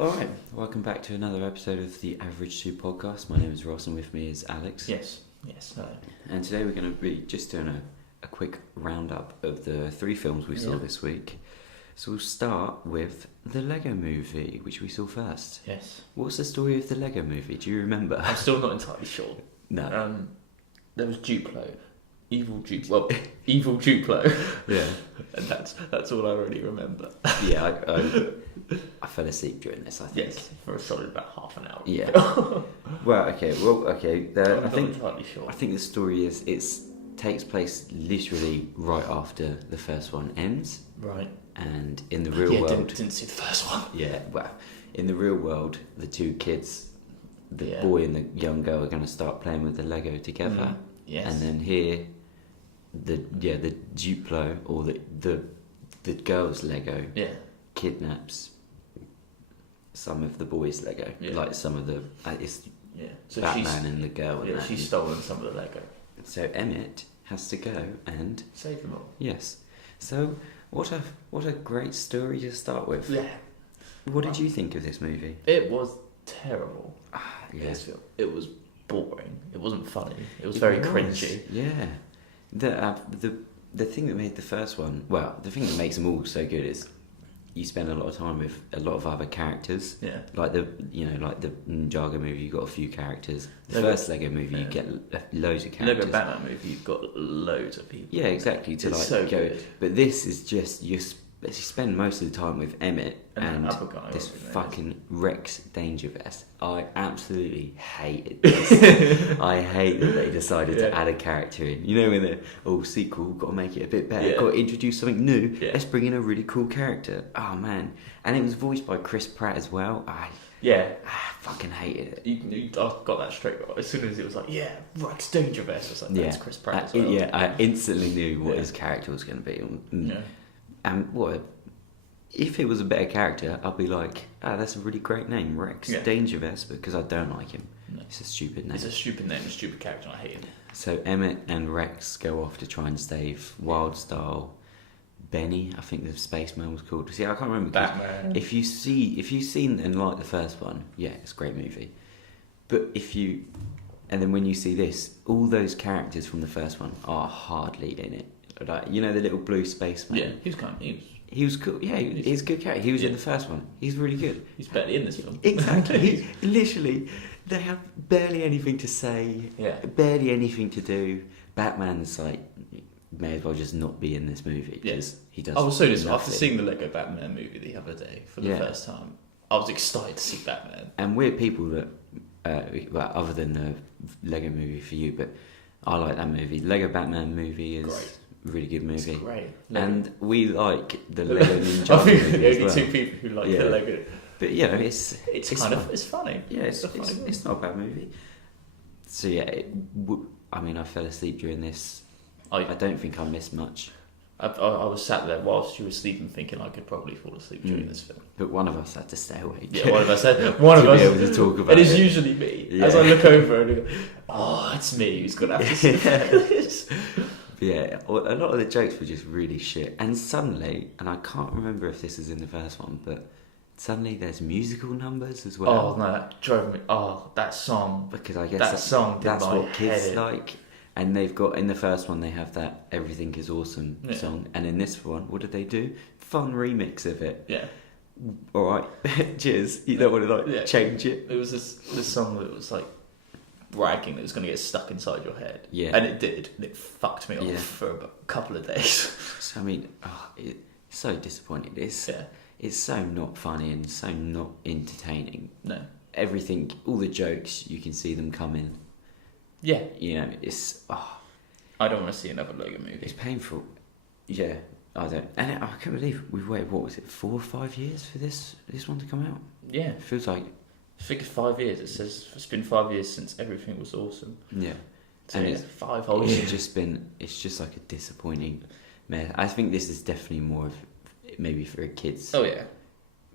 Alright, welcome back to another episode of the AV2 Podcast. My name is Ross and with me is Alex. Yes, hello. And today we're going to be just doing a quick roundup of the 3 films we saw this week. So we'll start with the Lego Movie, which we saw first. Yes. What's the story of the Lego Movie? Do you remember? I'm still not entirely sure. No. There was Duplo. Evil Duplo. Yeah. And that's all I really remember. Yeah, I fell asleep during this, I think. Yes, for a solid about half an hour. Yeah. Okay. I'm not entirely sure. I think the story is takes place literally right after the first one ends. Right. And in the real world, didn't see the first one. Yeah. Well, in the real world, the 2 kids, the boy and the young girl, are going to start playing with the Lego together. Yes. And then here, the Duplo or the girl's Lego kidnaps some of the boys' Lego, like some of the so Batman and the girl. Yeah, she's stolen some of the Lego. So Emmett has to go and save them all. Yes. So what a great story to start with. Yeah. What did you think of this movie? It was terrible. Yes. It was boring. It wasn't funny. It was very cringy. Yeah. The thing that made the first one, well, the thing that makes them all so good is you spend a lot of time with a lot of other characters. Yeah. Like the Ninjago movie, you got a few characters. The first Lego movie, you get loads of characters. Lego Batman movie, you've got loads of people. Yeah, exactly. To it's so go, good. But this is just you spend most of the time with Emmett and other guy, this fucking Rex Dangervest. I absolutely hated this. I hate that they decided to add a character in. You know, when they're sequel, got to make it a bit better. Got to introduce something new. Let's bring in a really cool character. Oh man, and it was voiced by Chris Pratt as well. I fucking hated it. I got that straight as soon as it was like, Rex Dangervest. I was like, that's Chris Pratt as well. I instantly knew what his character was going to be. Yeah. And if it was a better character, I'd be like, that's a really great name, Rex Dangervest, because I don't like him. No. It's a stupid name. It's a stupid name, a stupid character, and I hate him. So Emmett and Rex go off to try and save Wildstyle Benny, I think the spaceman was called. See, I can't remember. Batman. If you've seen and liked the first one, it's a great movie. But and then when you see this, all those characters from the first one are hardly in it. Like, you know, the little blue spaceman. Yeah, he was cool. Yeah, he's a good character. He was in the first one. He's really good. He's barely in this film. Exactly. Literally, they have barely anything to say. Yeah. Barely anything to do. Batman's like, may as well just not be in this movie because he does. I was so disappointed after seeing the Lego Batman movie the other day for the first time. I was excited to see Batman. And we're people that, other than the Lego movie for you, but I like that movie. Lego Batman movie is great. Really good movie. It's great. And we like the Lego Ninjago movie. I think movie the as only well. 2 people who like the Lego. But it's funny. Yeah, it's not a bad movie. So I fell asleep during this. I don't think I missed much. I was sat there whilst you were sleeping, thinking I could probably fall asleep during this film. But one of us had to stay awake. Yeah, one of us had. One of us be able to talk about it. It is usually me. Yeah. As I look over and go, it's me who's gonna have to sleep this. Yeah, a lot of the jokes were just really shit. And suddenly, and I can't remember if this is in the first one, but suddenly there's musical numbers as well. Oh no, that drove me. Oh, that song. Because I guess that's what kids like. And they've got, in the first one, they have that Everything Is Awesome song. And in this one, what did they do? Fun remix of it. Yeah. Alright, cheers. You don't want to change it. It was this song that was like bragging that it was going to get stuck inside your head. Yeah. And it did. And it fucked me off for about a couple of days. So, it's so disappointing. It's so not funny and so not entertaining. No. Everything, all the jokes, you can see them coming. Yeah. You know, it's... I don't want to see another Lego movie. It's painful. Yeah, I don't... And I can't believe we've waited, 4 or 5 years for this one to come out? Yeah. It feels like... I think it's 5 years. It says it's been 5 years since Everything Was Awesome. Yeah. So and it's 5 whole years. It's just like a disappointing mess. I think this is definitely more of maybe for kids. Oh, yeah.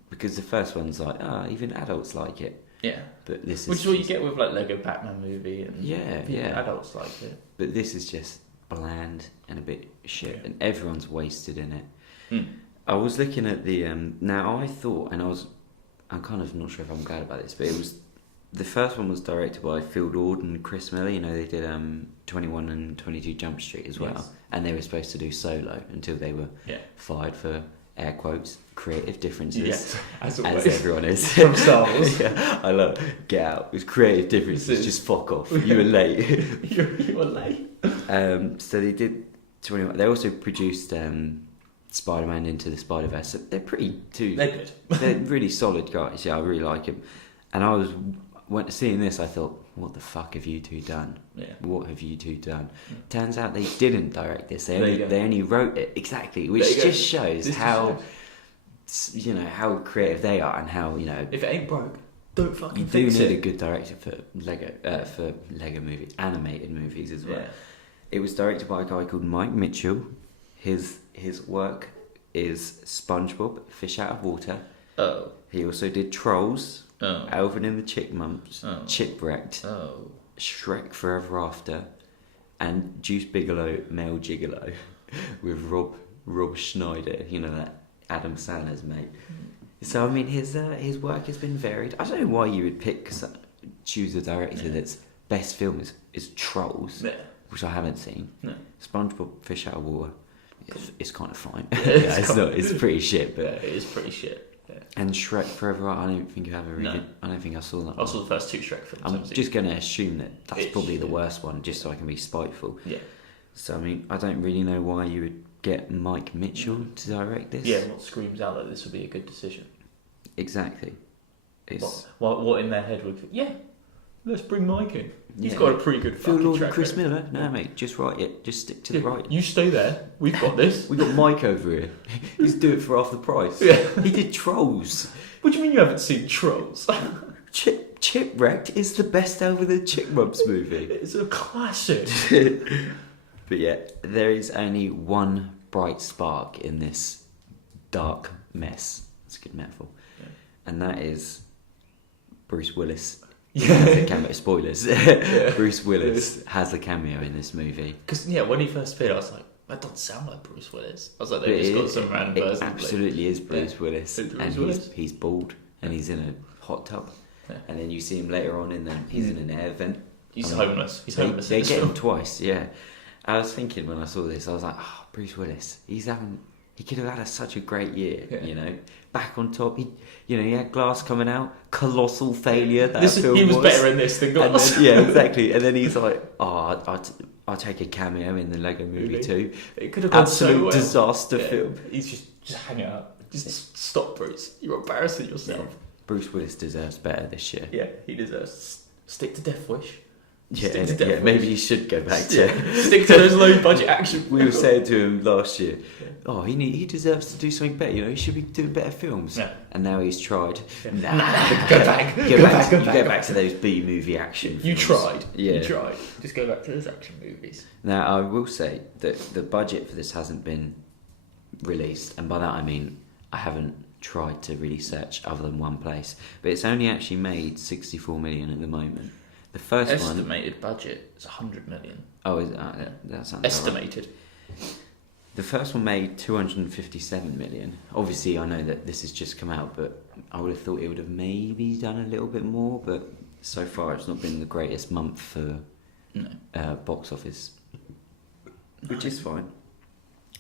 Because the first one's like, even adults like it. Yeah, but this which is what you get with like Lego Batman movie, and adults like it. But this is just bland and a bit shit, and everyone's wasted in it. I was looking at the now. I thought, and I'm kind of not sure if I'm glad about this, but the first one was directed by Phil Lord and Chris Miller. You know, they did 21 and 22 Jump Street as well, and they were supposed to do Solo until they were fired for air quotes creative differences. Yes, as everyone is from Star Wars. I love Get Out. It was creative differences. Just fuck off. You were late. you were late. So they did 21. They also produced Spider-Man Into the Spider-Verse. So they're pretty too. They're good. They're really solid guys. Yeah, I really like them. And when seeing this, I thought, what the fuck have you two done? Yeah. What have you two done? Turns out they didn't direct this. They There only wrote it. Exactly, which just shows how how creative they are and how if it ain't broke, don't fucking you fix it. do need a good director for Lego movies, animated movies as well. Yeah. It was directed by a guy called Mike Mitchell. His work is SpongeBob, Fish Out of Water. Oh. He also did Trolls, Oh. Alvin and the Chipmunks, Chipwrecked, Oh. Shrek Forever After, and Juice Bigelow, Male Gigolo, with Rob Schneider. You know, that Adam Sandler's mate. So I mean, his work has been varied. I don't know why you would choose a director that's best film is Trolls, which I haven't seen. No. SpongeBob Fish Out of Water, it's kind of fine. It's it's pretty shit, but it is pretty shit. Yeah. And Shrek Forever, I don't think you have a read. I don't think I saw that. I saw the first two Shrek films. I'm just going to assume that's probably the worst one, just so I can be spiteful. Yeah. So I mean, I don't really know why you would get Mike Mitchell to direct this. Yeah, what screams out that this would be a good decision? Exactly. What in their head would? Yeah, let's bring Mike in. He's got a pretty good Phil fucking Lord track and Chris record. Miller. No, mate, just write it. Just stick to the right. You stay there. We've got this. We got Mike over here. He's doing it for half the price. Yeah. He did Trolls. What do you mean you haven't seen Trolls? Chipwrecked is the best Alvin and the Chipmunks movie. It's a classic. But yeah, there is only one bright spark in this dark mess. That's a good metaphor. Yeah. And that is Bruce Willis. Yeah. Cameo. Spoilers. Bruce Willis has a cameo in this movie. Because when he first appeared, I was like, that doesn't sound like Bruce Willis. I was like, they just got some random person. It absolutely is Bruce Willis, It's Bruce and Willis. he's bald and he's in a hot tub, and then you see him later on he's in an air vent. He's homeless. He's homeless. They get him twice. Yeah, I was thinking when I saw this, I was like, Bruce Willis. He could have had such a great year. Yeah. Back on top. He had Glass coming out. Colossal failure. He was better in this than Glass. Yeah, exactly. And then he's like, I'll take a cameo in the Lego Movie too. It could have gone Absolute so well. disaster film. He's just hang out. Just stop, Bruce. You're embarrassing yourself. Yeah. Bruce Willis deserves better this year. Yeah, he deserves. Stick to Death Wish. Yeah, maybe he should go back to stick to those low budget action. We were saying to him last year, he deserves to do something better. He should be doing better films. Yeah. And now he's tried. Nah, go back. Go back to those B movie action. You films. tried. Yeah. You tried. Just go back to those action movies. Now I will say that the budget for this hasn't been released, and by that I mean I haven't tried to really search other than one place, but it's only actually made 64 million at the moment. The first estimated budget is 100 million. Oh, is that sounds estimated? Right. The first one made 257 million. Obviously, I know that this has just come out, but I would have thought it would have maybe done a little bit more. But so far, it's not been the greatest month for box office, which is fine.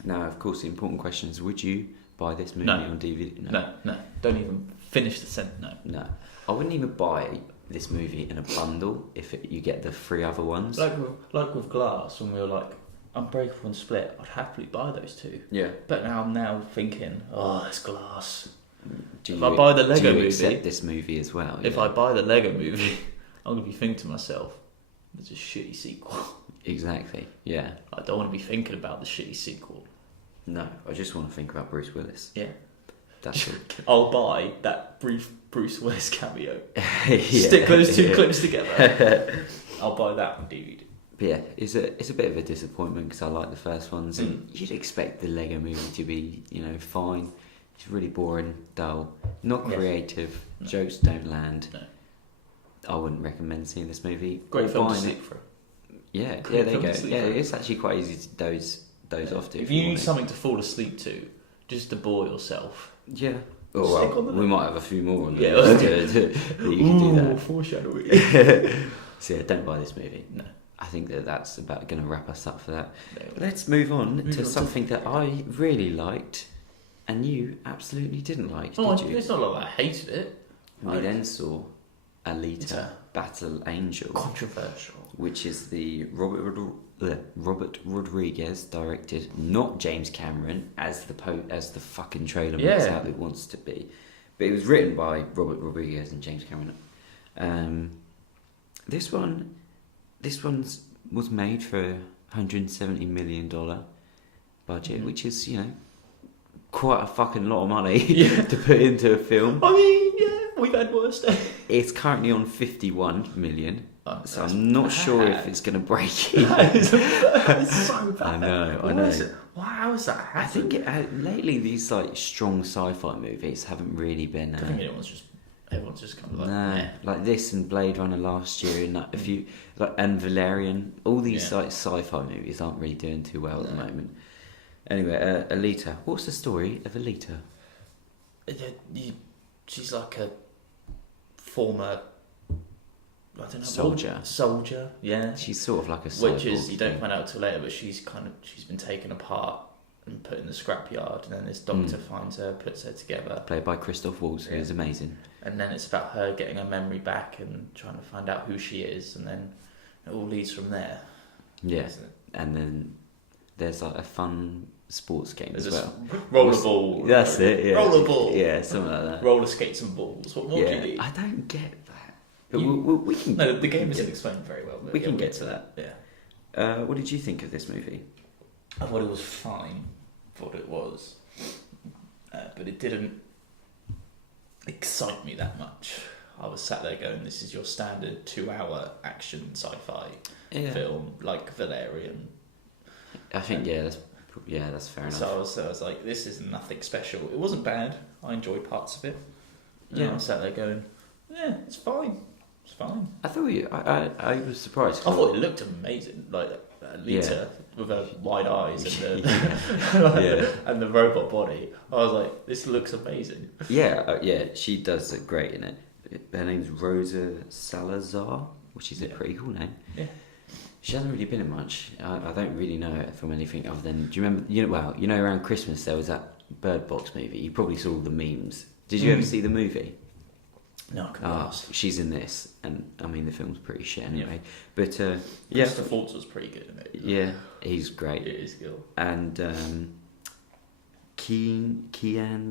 Now, of course, the important question is: would you buy this movie on DVD? No. Don't even finish the sentence. No. I wouldn't even buy this movie in a bundle if you get the 3 other ones. Like with Glass, when we were like Unbreakable and Split, I'd happily buy those two. Yeah. But now I'm thinking, it's Glass. If I buy the Lego movie, accept this movie as well? If I buy the Lego movie, I'm gonna be thinking to myself, there's a shitty sequel. Exactly. Yeah. I don't want to be thinking about the shitty sequel. No, I just want to think about Bruce Willis. Yeah. That's it. I'll buy that brief Bruce Willis cameo. Stick those two clips together. I'll buy that on DVD. But yeah, it's a bit of a disappointment because I like the first ones, and you'd expect the Lego movie to be, fine. It's really boring, dull, not creative. No. Jokes don't land. No. I wouldn't recommend seeing this movie. Great film to sleep for. Yeah, there you go. Yeah, it's actually quite easy to doze off to. If you need something to fall asleep to, just to bore yourself. Yeah. Oh, well, we might have a few more on there. Yeah, you can do that. Foreshadowing. So yeah, don't buy this movie. No. I think that's about going to wrap us up for that. No. Let's move on to something that I really liked and you absolutely didn't like, did you? It's not like I hated it. We then saw Alita Battle Angel. Controversial. Which is the Robert Rodriguez directed, not James Cameron, as the fucking trailer makes out it wants to be. But it was written by Robert Rodriguez and James Cameron. This was made for $170 million budget, which is, quite a fucking lot of money to put into a film. I mean, we've had worse. It's currently on 51 million. So I'm not sure if it's going to break even. It's so bad. I know. How is that happening? I think lately these strong sci-fi movies haven't really been. I think everyone's just kind of like no, like this and Blade Runner last year, and and Valerian. All these sci-fi movies aren't really doing too well at the moment. Anyway, Alita. What's the story of Alita? She's like a former. I don't know. Soldier, yeah. She's sort of like a cyborg. Which is, you don't find out till later, but she's been taken apart and put in the scrapyard, and then this doctor finds her, puts her together. Played by Christoph Waltz, who's amazing. And then it's about her getting her memory back and trying to find out who she is, and then it all leads from there. Yeah, and then there's a fun sports game as well. Rollerball. That's it, yeah. Rollerball. Yeah, something like that. Roller skates and balls. What more do you need? I don't get that. But we can. No, the game isn't explained very well. We can get to that. Yeah. What did you think of this movie? I thought it was fine. Thought it was, but it didn't excite me that much. I was sat there going, "This is your standard 2-hour action sci-fi film, like Valerian." I think that's fair enough. So I was like, "This is nothing special." It wasn't bad. I enjoyed parts of it. And I was sat there going, "Yeah, it's fine. It's fine." I thought I was surprised. I thought it looked amazing, like Lita with her wide eyes and the and the robot body. I was like, "This looks amazing." Yeah, she does look great in it. Her name's Rosa Salazar, which is a pretty cool name. Yeah. She hasn't really been in much. I don't really know her from anything other than. Do you remember? Around Christmas there was that Bird Box movie. You probably saw all the memes. Did you ever see the movie? No, I couldn't. She's in this, and I mean the film's pretty shit anyway. Yeah. But Christopher Waltz was pretty good in it. Yeah, he's great. It is good. And Kean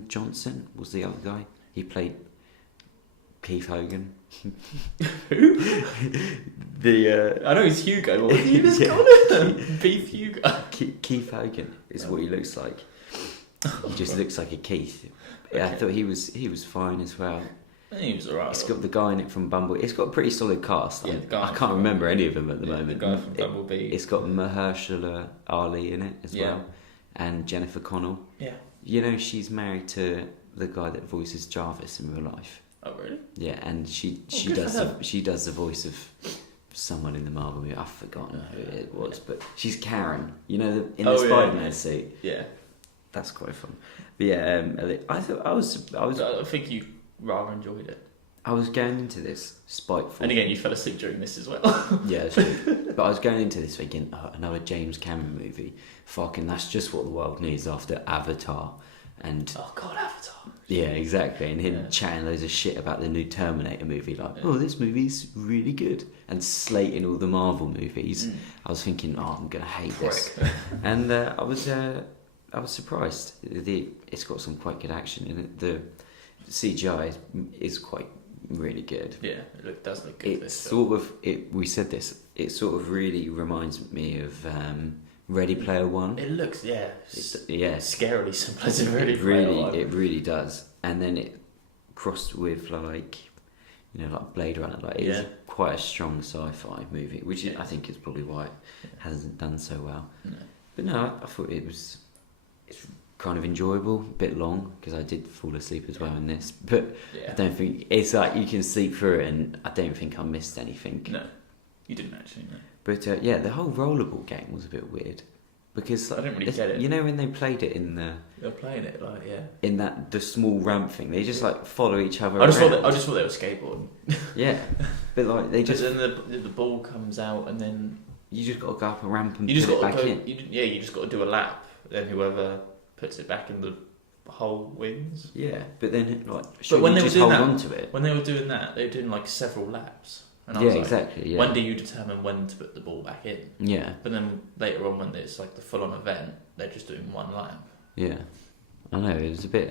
Johnson was the other guy. He played Keith Hogan. Who? I know he's Hugo. What did you just call him? Beef Hugo. Keith Hogan is what he looks like. He just looks like a Keith. Yeah, I thought he was fine as well. He was alright. It's got the guy in it from Bumblebee. It's got a pretty solid cast. I can't remember any of them at the moment. The guy from Bumblebee. It's got Mahershala Ali in it as well, and Jennifer Connelly. Yeah. She's married to the guy that voices Jarvis in real life. Oh really? Yeah, and she does the voice of someone in the Marvel movie. I've forgotten who it was, but she's Karen. In the Spider-Man suit. Yeah. That's quite fun. But yeah, I think you rather enjoyed it. I was going into this spiteful. And again, you fell asleep during this as well. Yeah, that's true. But I was going into this thinking, another James Cameron movie. Fucking, that's just what the world needs after Avatar. And oh God, Avatar. Yeah, exactly. And him chatting loads of shit about the new Terminator movie, this movie's really good, and slating all the Marvel movies. I was thinking, I'm gonna hate this, and I was surprised. It's got some quite good action in it. The CGI is quite really good. Yeah, it does look good. We said this. It sort of really reminds me of Ready Player One. It looks scarily similar to Ready Player One. It really does. And then it crossed with like Blade Runner. It's quite a strong sci-fi movie, which I think is probably why it hasn't done so well. No. But no, I thought it's kind of enjoyable, a bit long because I did fall asleep as well in this, but I don't think it's like you can sleep through it, and I don't think I missed anything. No, you didn't actually. No. But the whole rollerball game was a bit weird. Because I didn't really get it. You know when they played it in the... They were playing it like, yeah. In the small ramp thing, they just like follow each other I just around. thought they were skateboarding. Yeah, but like they just... But then the ball comes out and then... You just got to go up a ramp and you just put it got back to in. you just got to do a lap. Then whoever puts it back in the hole wins. Yeah, but then like... But when they were just doing hold that, on to it? when they were doing that, they were doing like several laps. And I Yeah, was like, exactly, yeah. When do you determine when to put the ball back in? Yeah. But then later on, when it's like the full-on event, they're just doing one lap. Yeah, I know it was a bit.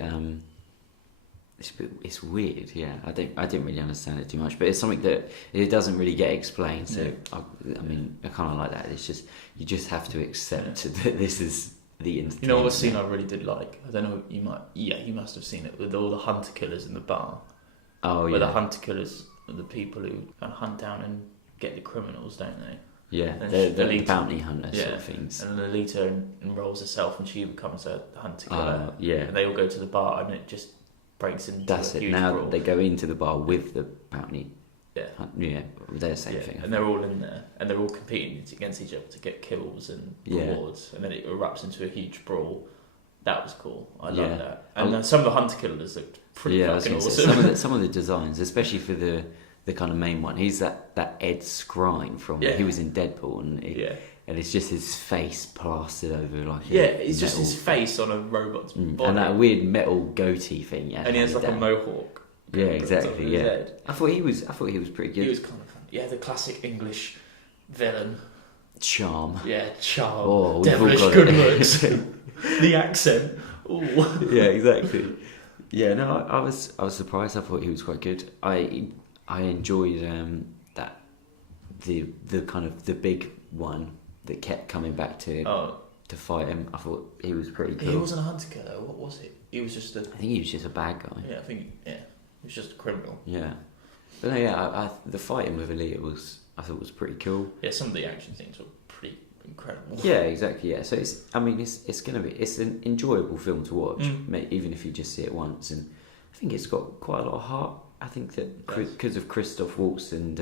It's weird. Yeah, I didn't really understand it too much, but it's something that it doesn't really get explained. So Yeah. I mean, I kind of like that. It's just you just have to accept that this is the entertainment. You know what scene I really did like? I don't know. You must have seen it with all the hunter killers in the bar. Oh yeah. Where the hunter killers are the people who kind of hunt down and get the criminals, don't they? Yeah, And the bounty hunter sort of things. And then Alita enrolls herself and she becomes a hunter killer. Yeah. And they all go to the bar and it just breaks into That's a it. huge Now brawl. they go into the bar with the bounty. Yeah. Yeah, they're the same thing. And they're all in there and they're all competing against each other to get kills and rewards. And then it erupts into a huge brawl. That was cool. I love that. And some of the hunter killers looked pretty fucking awesome. Some of the designs, especially for the kind of main one, he's that Ed Skrein from he was in Deadpool, and it's just his face plastered over like it's just his face on a robot's body, and that weird metal goatee thing. And he has like a mohawk. Yeah, exactly. Yeah, I thought he was pretty good. He was kind of fun. Yeah, the classic English villain. Charm. Yeah, charm. Oh, devilish good looks. The accent. Ooh. Yeah, exactly. Yeah, no, I was surprised. I thought he was quite good. I enjoyed that the kind of the big one that kept coming back to fight him. I thought he was pretty cool. He wasn't a hunter killer. What was it? He was just I think he was just a bad guy. Yeah, he was just a criminal. Yeah, but no, I the fighting with Alita I thought was pretty cool. Yeah, some of the action scenes were pretty incredible. Yeah, exactly. Yeah, so it's an enjoyable film to watch, even if you just see it once, and I think it's got quite a lot of heart. I think that because of Christoph Waltz and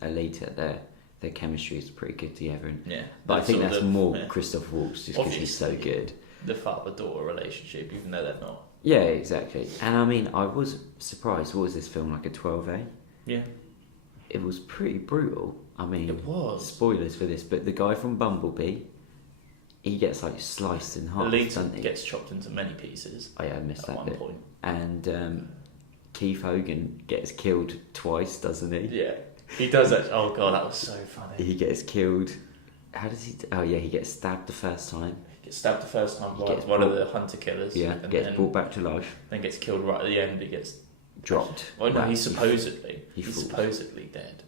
Alita, their chemistry is pretty good together. And, but I think that's more Christoph Waltz just because he's so good. The father-daughter relationship, even though they're not. Yeah, exactly. And I mean, I was surprised. What was this film, like a 12A? Yeah. It was pretty brutal. I mean, it was. Spoilers for this, but the guy from Bumblebee, he gets like sliced in half. Alita gets chopped into many pieces. Oh yeah, I missed that bit. At one point. And Keith Hogan gets killed twice, doesn't he? Yeah, he does that. Oh god, that was so funny. He gets killed. How does he? Oh yeah, he gets stabbed the first time. He gets stabbed the first time by one of the hunter killers. Yeah, and gets brought back to life. Then gets killed right at the end. He gets dropped. Oh no, he's supposedly dead.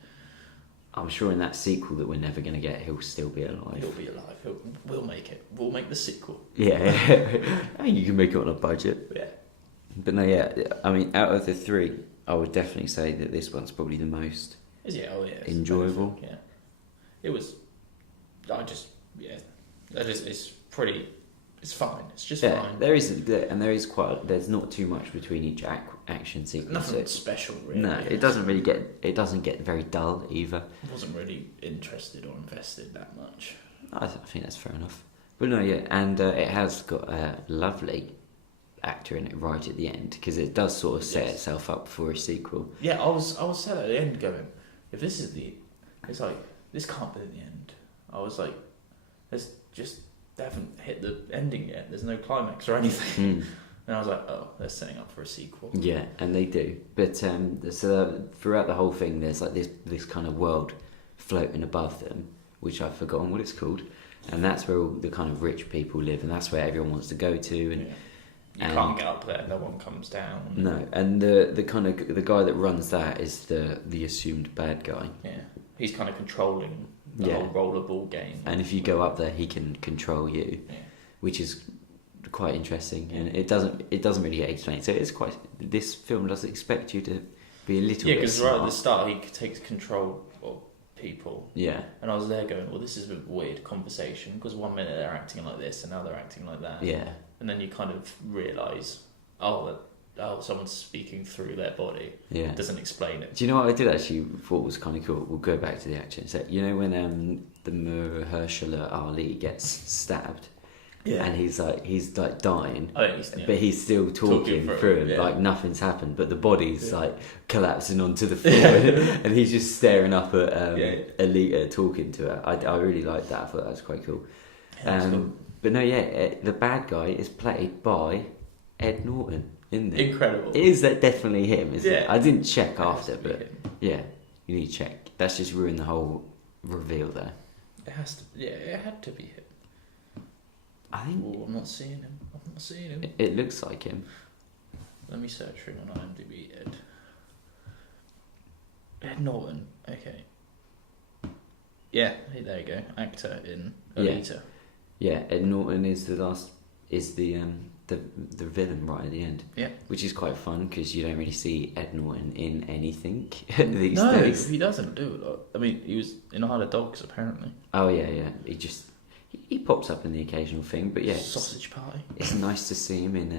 I'm sure in that sequel that we're never going to get, he'll still be alive. He'll be alive. We'll make it. We'll make the sequel. Yeah, I mean, you can make it on a budget. Yeah. But no, yeah, I mean, out of the three, I would definitely say that this one's probably the most enjoyable. Yeah, it was. It's pretty. It's fine. It's just fine. There's not too much between each action sequence. Nothing special, really. No, it doesn't get very dull either. I wasn't really interested or invested that much. I think that's fair enough. But no, yeah, and it has got a lovely actor in it right at the end because it does sort of set itself up for a sequel. Yeah, I was sad at the end going, if this is it's like this can't be the end. I was like, they haven't hit the ending yet. There's no climax or anything. And I was like, oh, they're setting up for a sequel. Yeah, and they do. But so throughout the whole thing, there's like this kind of world floating above them, which I've forgotten what it's called, and that's where all the kind of rich people live, and that's where everyone wants to go to. And you can't get up there. No one comes down. No, and the kind of the guy that runs that is the assumed bad guy. Yeah, he's kind of controlling the whole rollerball game. And if you go up there, he can control you, which is quite interesting. And it doesn't really get explained. So it's quite. This film does expect you to be a little bit because right at the start he takes control of people. Yeah. And I was there going, well, this is a weird conversation because 1 minute they're acting like this and now they're acting like that. Yeah. And then you kind of realise, someone's speaking through their body. Yeah. It doesn't explain it. Do you know what I did actually thought was kind of cool? We'll go back to the action. So, you know when the Mahershala Ali gets stabbed and he's like dying, but he's still talking through him, like nothing's happened, but the body's like collapsing onto the floor, and he's just staring up at Alita talking to her. I really liked that. I thought that was quite cool. Cool. But no, the bad guy is played by Ed Norton, isn't it? Incredible. Is that definitely him? Isn't it? I didn't check after, but you need to check. That's just ruined the whole reveal there. It has to. Yeah, it had to be him. I think. I'm not seeing him. It looks like him. Let me search for him on IMDb. Ed Norton. Okay. Yeah, there you go. Actor in Alita. Yeah, Ed Norton is the villain right at the end. Yeah. Which is quite fun because you don't really see Ed Norton in anything these days. No, he doesn't do a lot. I mean, he was in Isle of Dogs apparently. Oh yeah. He pops up in the occasional thing, but Sausage Party. It's nice to see him in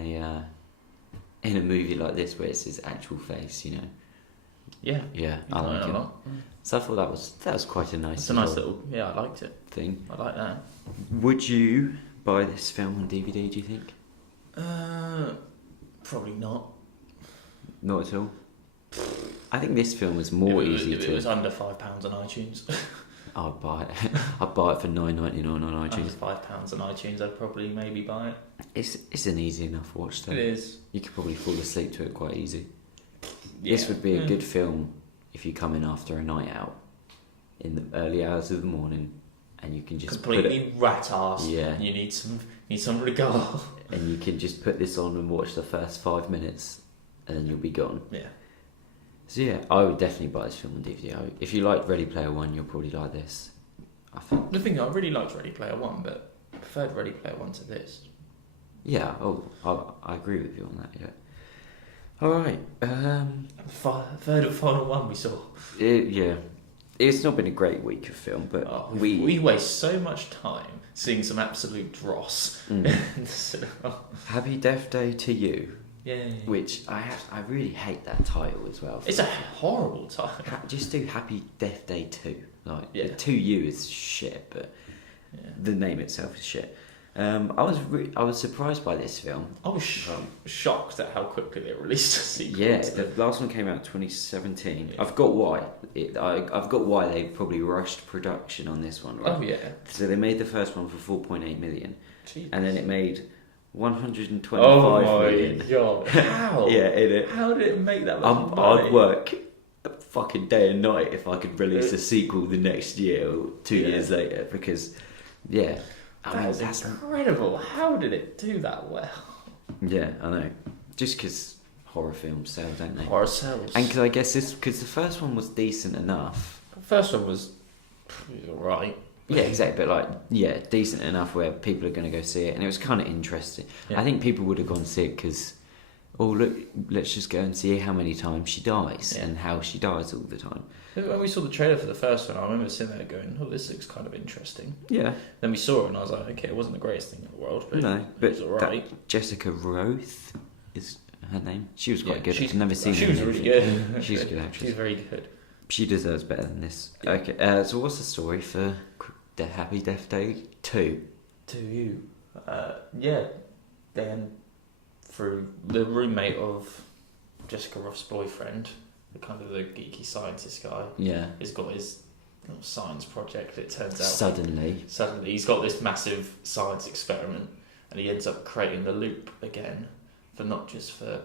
a movie like this where it's his actual face, you know. Yeah. Yeah, I like it. So I thought that was quite a nice. It's a nice little. Yeah, I liked it. Thing. I like that. Would you buy this film on DVD? Do you think? Probably not. Not at all. I think this film was more easy to. If it was under £5 on iTunes. I'd buy it. I'd buy it for $9.99 on iTunes. Under £5 on iTunes, I'd probably maybe buy it. It's an easy enough watch though. It is. You could probably fall asleep to it quite easy. Yeah. This would be a good film if you come in after a night out in the early hours of the morning, and you can just completely rat ass. Yeah. You need some regard. And you can just put this on and watch the first 5 minutes, and then you'll be gone. Yeah. So yeah, I would definitely buy this film on DVD. If you like Ready Player One, you'll probably like this. I think. The thing, I really liked Ready Player One, but I preferred Ready Player One to this. Yeah. I agree with you on that. Yeah. All right. Third and final one we saw. Yeah. It's not been a great week of film, but we waste so much time seeing some absolute dross. Happy Death Day to You. Yeah. Which I really hate that title as well. It's a horrible title. Just do Happy Death Day 2. Like, the 2U is shit, but the name itself is shit. I was surprised by this film. I was shocked at how quickly they released a sequel. Yeah, the last one came out in 2017. Yeah. I've got why. I've got why they probably rushed production on this one, right? Oh yeah. So they made the first one for 4.8 million, Jeez. And then it made 125 Oh million. my god! How? Yeah, how did it make that much money? I'd work a fucking day and night if I could release a sequel the next year or 2 years later, because that's incredible. How did it do that well? Yeah, I know. Just because horror films sell, don't they? Horror sells. And because I guess because the first one was decent enough. The first one was alright. Yeah, exactly. But decent enough where people are going to go see it, and it was kind of interesting. Yeah. I think people would have gone to see it because, look, let's just go and see how many times she dies and how she dies all the time. When we saw the trailer for the first one, I remember sitting there going, "Oh, this looks kind of interesting." Yeah. Then we saw it, and I was like, "Okay, it wasn't the greatest thing in the world, but but it was alright." Jessica Roth is her name. She was quite good. I've never seen her. She was really good. She's a good actress. She's very good. She deserves better than this. Okay. So what's the story for Happy Death Day 2? To you, then through the roommate of Jessica Roth's boyfriend, the kind of the geeky scientist guy, has got his little science project. It turns out suddenly he's got this massive science experiment, and he ends up creating the loop again, for not just for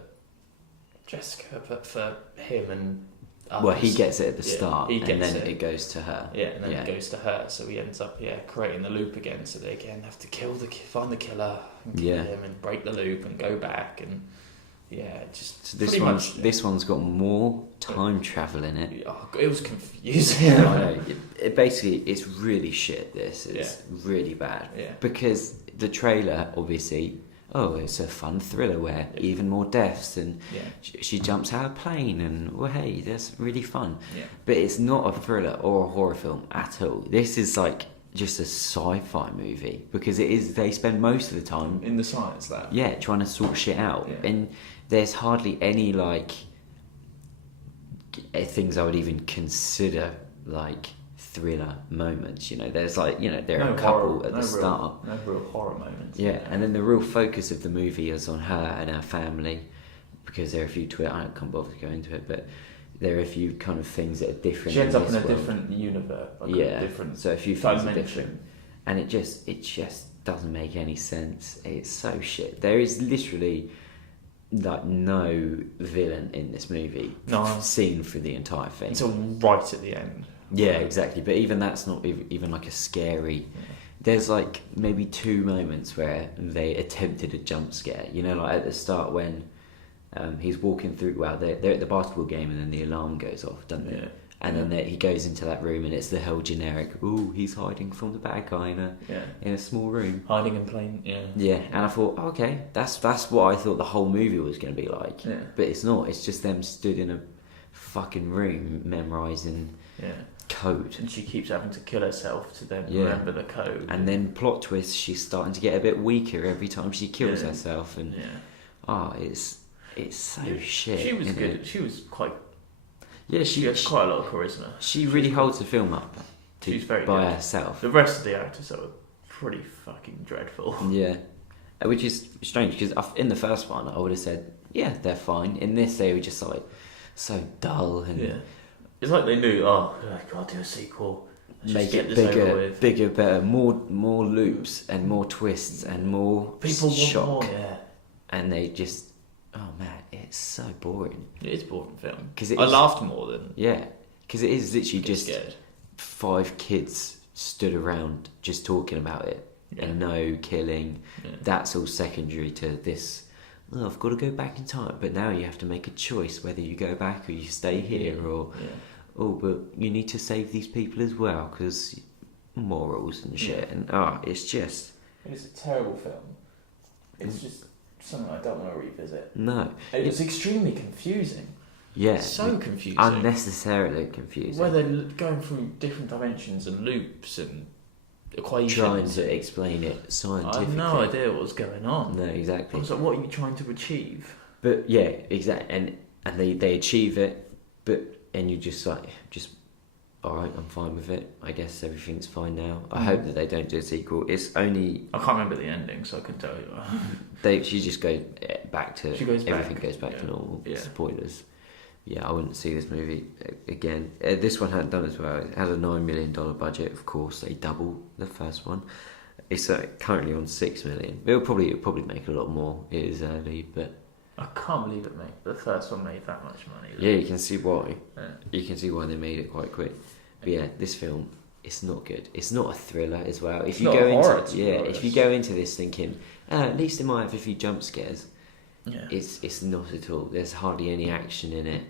Jessica, but for him and others. Well, he gets it at the start, and then it goes to her. Yeah, and then it goes to her. So he ends up creating the loop again. So they again have to find the killer, and kill him, and break the loop, and go back, and just so this one's got more time travel in it. It was confusing. I know. It's really shit. It's really bad. Yeah. Because the trailer, obviously. Oh, it's a fun thriller where even more deaths, and she jumps out of a plane, and hey, that's really fun. Yeah. But it's not a thriller or a horror film at all. This is like just a sci-fi movie, because it is. They spend most of the time in the science lab. Yeah, trying to sort shit out, and there's hardly any things I would even consider thriller moments. You know, there's like, you know, there No are a couple horror, at the start. No real horror moments. Yeah, and then the real focus of the movie is on her and her family, because there are a few I can't bother to go into it, but there are a few kind of things that are different. She ends up in a world. different universe, like yeah, a different so a few things dimension. are different, and it just doesn't make any sense. It's so shit. There is literally like no villain in this movie seen through the entire thing until right at the end. Yeah, exactly. But even that's not even like a scary. Yeah. There's like maybe 2 moments where they attempted a jump scare. You know, like at the start when he's walking through. Well, they're at the basketball game, and then the alarm goes off, doesn't it? Yeah. And then he goes into that room, and it's the whole generic. Ooh, he's hiding from the bad guy in a small room, hiding in plain. Yeah. Yeah, and I thought, okay, that's what I thought the whole movie was going to be like. Yeah. But it's not. It's just them stood in a fucking room memorizing. Yeah. Code, and she keeps having to kill herself to then remember the code. And then plot twist, she's starting to get a bit weaker every time she kills herself, and it's so shit. She was good. She was quite. Yeah, she has quite a lot of charisma. She really holds the film up. She's very by good. herself. The rest of the actors are pretty fucking dreadful. Yeah, which is strange because in the first one I would have said, yeah, they're fine. In this, they were just like so dull and. Yeah. It's like they knew, gotta do a sequel. Make it bigger, better, more loops and more twists and more people shock. Want more, yeah. And they just, oh man, it's so boring. It is a boring film. I laughed more than because it is literally just scared. 5 kids stood around just talking about it, and no killing. Yeah. That's all secondary to this. Oh, I've got to go back in time, but now you have to make a choice whether you go back or you stay here, or oh, but you need to save these people as well because morals and shit. And it's just. It's a terrible film. It's just something I don't want to revisit. No, it's extremely confusing. Yeah, so confusing, unnecessarily confusing. Where they're going through different dimensions and loops and equations, trying to explain it scientifically. I had no idea what was going on. No, exactly. I was like, what are you trying to achieve? But yeah, exactly, and they achieve it, and you just like all right, I'm fine with it. I guess everything's fine now. I hope that they don't do a sequel. It's only I can't remember the ending, so I can tell you. She just goes back to everything goes back to normal. Yeah. Spoilers. Yeah, I wouldn't see this movie again. This one hadn't done as well. It had a $9 million budget, of course. They doubled the first one. It's currently on $6 million. It'll probably make a lot more. It is early, but I can't believe the first one made that much money. Yeah, you can see why. Yeah. You can see why they made it quite quick. But yeah, this film, it's not good. It's not a thriller as well. If you go into this thinking, at least it might have a few jump scares. Yeah. It's not at all. There's hardly any action in it.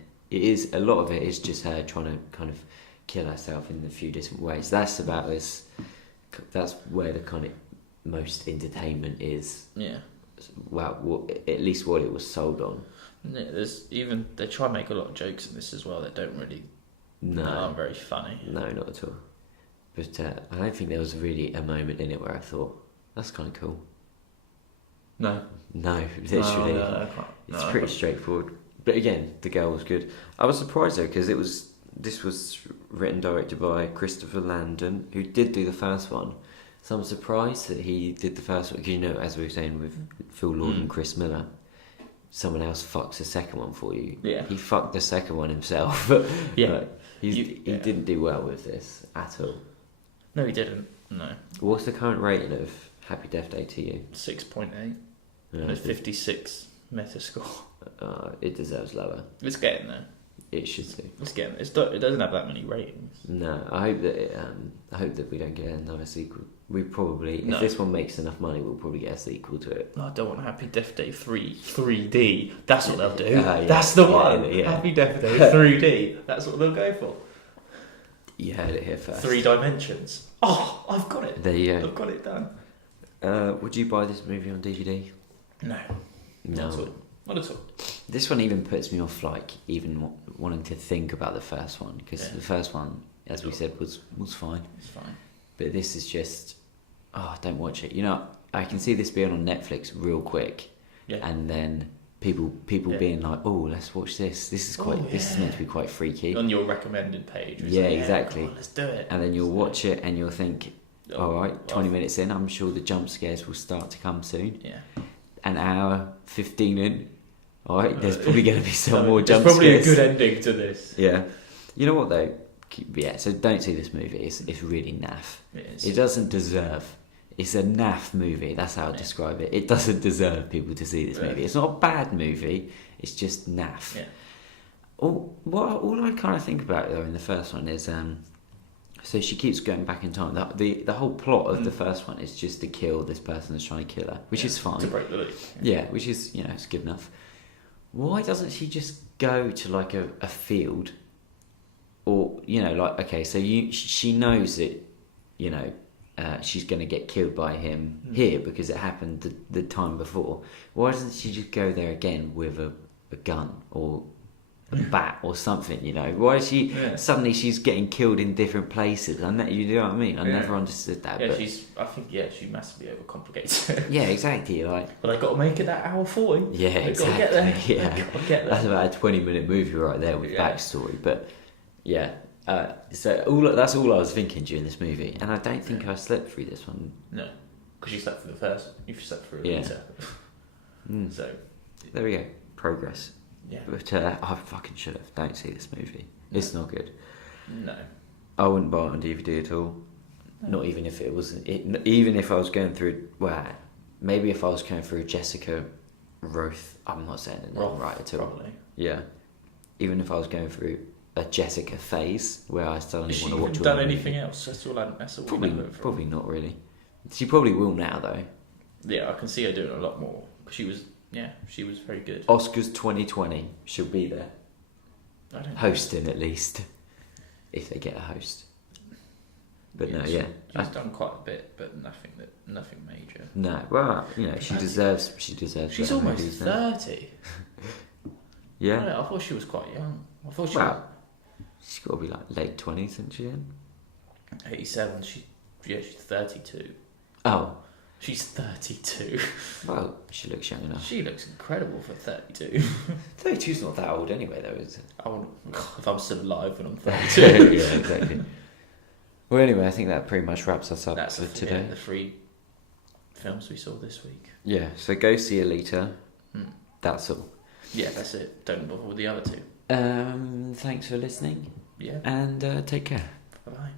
A lot of it is just her trying to kind of kill herself in a few different ways. That's where the kind of most entertainment is. Yeah. Well, at least what it was sold on. Yeah, they try and make a lot of jokes in this as well that don't really aren't very funny. No, not at all. But I don't think there was really a moment in it where I thought that's kind of cool. No, literally, it's pretty straightforward. But again, the girl was good. I was surprised though because this was written directed by Christopher Landon, who did do the first one. So I'm surprised that he did the first one because as we were saying with Phil Lord and Chris Miller, someone else fucks the second one for you. Yeah, he fucked the second one himself. Yeah, he didn't do well with this at all. No, he didn't. No. What's the current rating of Happy Death Day to you? 6.8. And it's 56 Metascore. It deserves lower. It's getting there. It should do. It's getting. It doesn't have that many ratings. No, I hope that we don't get another sequel. We probably, if this one makes enough money, we'll probably get a sequel to it. No, I don't want Happy Death Day 3D. That's what they'll do. Yeah. That's the one. Yeah. Happy Death Day 3D. That's what they'll go for. You heard it here first. 3 dimensions. Oh, I've got it. There you go. I've got it done. Would you buy this movie on DVD? No. Not at all. This one even puts me off, even wanting to think about the first one, because the first one, as we said, was fine. It's fine. But this is just, don't watch it. I can see this being on Netflix real quick, and then people being like, oh, let's watch this. This is quite. This is meant to be quite freaky. On your recommended page. Yeah, exactly. On, let's do it. And then you'll watch it and you'll think, all right, 20 minutes in, I'm sure the jump scares will start to come soon. Yeah. An hour 15 in, all right, there's probably going to be some more jump scares. There's probably a good ending to this. Yeah. You know what though? Yeah. So don't see this movie. It's really naff. It doesn't deserve. It's a naff movie. That's how I describe it. It doesn't deserve people to see this movie. It's not a bad movie. It's just naff. Yeah. All I kind of think about though in the first one is so she keeps going back in time. The whole plot of the first one is just to kill this person that's trying to kill her, which is fine. To break the loop. Yeah, which is it's good enough. Why doesn't she just go to like a field, or okay, so she knows that she's going to get killed by him here because it happened the time before. Why doesn't she just go there again with a gun or a bat or something? Why is she suddenly she's getting killed in different places? You know what I mean? I never understood that. Yeah, but she massively overcomplicates it. Yeah, exactly. But I got to make it that hour 40. Yeah, exactly. Got to get there. Yeah, got to get there. That's about a 20-minute movie right there with backstory. But yeah. So that's all I was thinking during this movie, and I don't think I slept through this one. No, because you slept through the first. You've slept through Yeah. later. So there we go, progress. Yeah, but I fucking should have. Don't see this movie. No. It's not good. No, I wouldn't buy it on DVD at all. No. Not even if it was. Even if I was going through. Well, maybe if I was going through Jessica Roth. I'm not saying the name right at all. Probably. Yeah. Even if I was going through a Jessica phase where I suddenly want to watch. Has she done anything else? That's all. Probably not really. She probably will now though. Yeah, I can see her doing a lot more. She was very good. Oscars 2020, she'll be there. I don't hosting at least, if they get a host. But she's done quite a bit, but nothing major. No, well, she deserves. She's almost 30. Yeah, I thought she was quite young. I thought she's got to be like late 20s, isn't she? 87. She's 32. Oh, she's 32. Well, she looks young enough. She looks incredible for 32. 32's not that old anyway, though, is it? If I'm still alive when I'm 32. Yeah, exactly. Well, anyway, I think that pretty much wraps us up for today. The 3 films we saw this week. Yeah, so go see Alita. That's all. Yeah, that's it. Don't bother with the other 2. Thanks for listening. Yeah. And take care. Bye-bye.